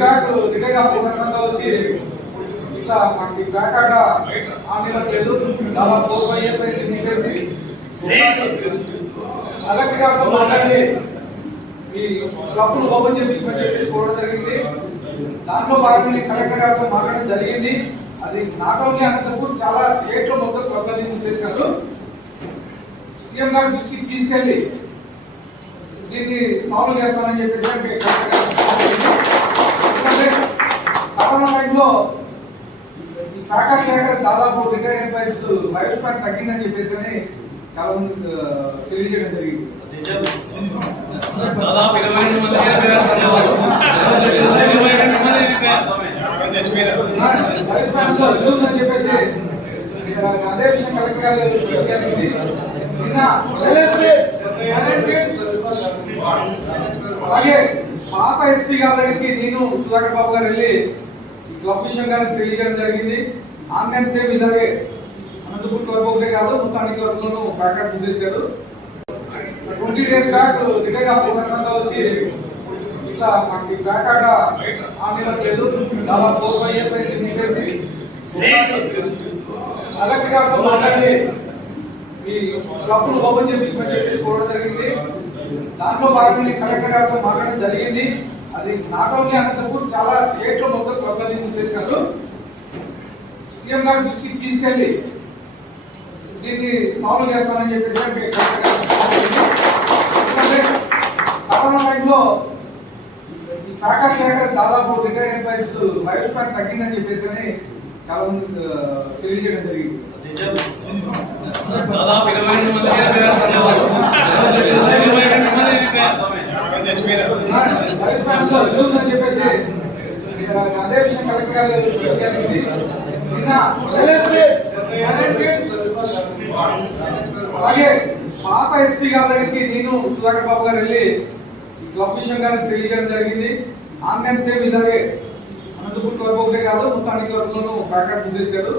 Back officer అంతా వచ్చి ఇట్లా మనకి బ్యాక్ ఆట దాదాపు ఫోర్ ఫైవ్ ఇయర్స్ తీసేసి. గారితో మాట్లాడి ఈ క్లబ్ను ఓపెన్ చేయించమని చెప్పేసి కోరడం జరిగింది. దాంట్లో భాగంగా కలెక్టర్ గారితో మాట్లాడడం జరిగింది. అది నాట్ ఓన్లీ అనంతపూర్ చాలా స్టేట్లో మొత్తం క్లబ్లని చేశారు సీఎం గారు దృష్టికి తీసుకెళ్ళి దీన్ని సాల్వ్ చేస్తామని చెప్పేసి టైంలో ఈ లేక దాదాపు రిటైర్డ్ ఎంప్లాయీస్ లైఫ్ స్పాన్ తగ్గిందని చెప్పేసి అని చాలా మంది తెలియజేయడం జరిగింది. దాదాపు ఇరవై లైఫ్ అని చెప్పేసి అదే విషయం కలెక్టర్ గారు అలాగే పాత ఎస్పీ గారి దగ్గరికి నేను సుధాకర్ బాబు గారు వెళ్ళి క్లబ్ విషయం కానీ తెలియజేయడం జరిగింది. ఆన్లైన్ సేమ్ ఇలాగే అనంతపూర్ క్లబ్ ఒకటే కాదు మొత్తం అన్ని క్లబ్లను బ్యాకప్ చేశారు. Twenty days back retire officer వచ్చి ఇట్లా మనకి బ్యాక్ ఆట ఆనివ్వట్లేదు. దాదాపు ఫోర్ ఫైవ్ ఇయర్స్ అయితే తీసేసి కలెక్టర్ గారితో మాట్లాడి ఈ క్లబ్ను ఓపెన్ చేయించమని చెప్పేసి కోరడం జరిగింది. దాంట్లో భాగంగా కలెక్టర్ గారితో మాట్లాడడం జరిగింది. అది నాట్ ఓన్లీ అనంతపూర్ చాలా స్టేట్లో మొత్తం క్లబ్లని చేశారు. సీఎం గారు చూసి తీసుకెళ్ళి దీన్ని సాల్వ్ చేస్తామని చెప్పేసి అంటే కరోనా టైంలో ఈ ప్యాకెట్ లేక దాదాపు రిటైర్డ్ ఎంప్లాయీస్ లైఫ్ స్పాన్ తగ్గిందని చెప్పేసి అని చాలా మంది తెలియజేయడం జరిగింది. దాదాపు ఇరవై రెండు మంది లైఫ్ స్పాన్లో న్యూస్ అని చెప్పేసి అదే విషయం కలెక్టర్ గారు నిన్న అలాగే పాత ఎస్పీ గారి దగ్గరికి నేను సుధాకర్ బాబు గారు వెళ్ళి క్లబ్ విషయం గారికి తెలియజేయడం జరిగింది. ఆన్లైన్ సేమ్ ఇలాగే అనంతపూర్ క్లబ్ ఒకటే కాదు మొత్తం అన్ని క్లబ్లను బ్యాకప్ చేశారు.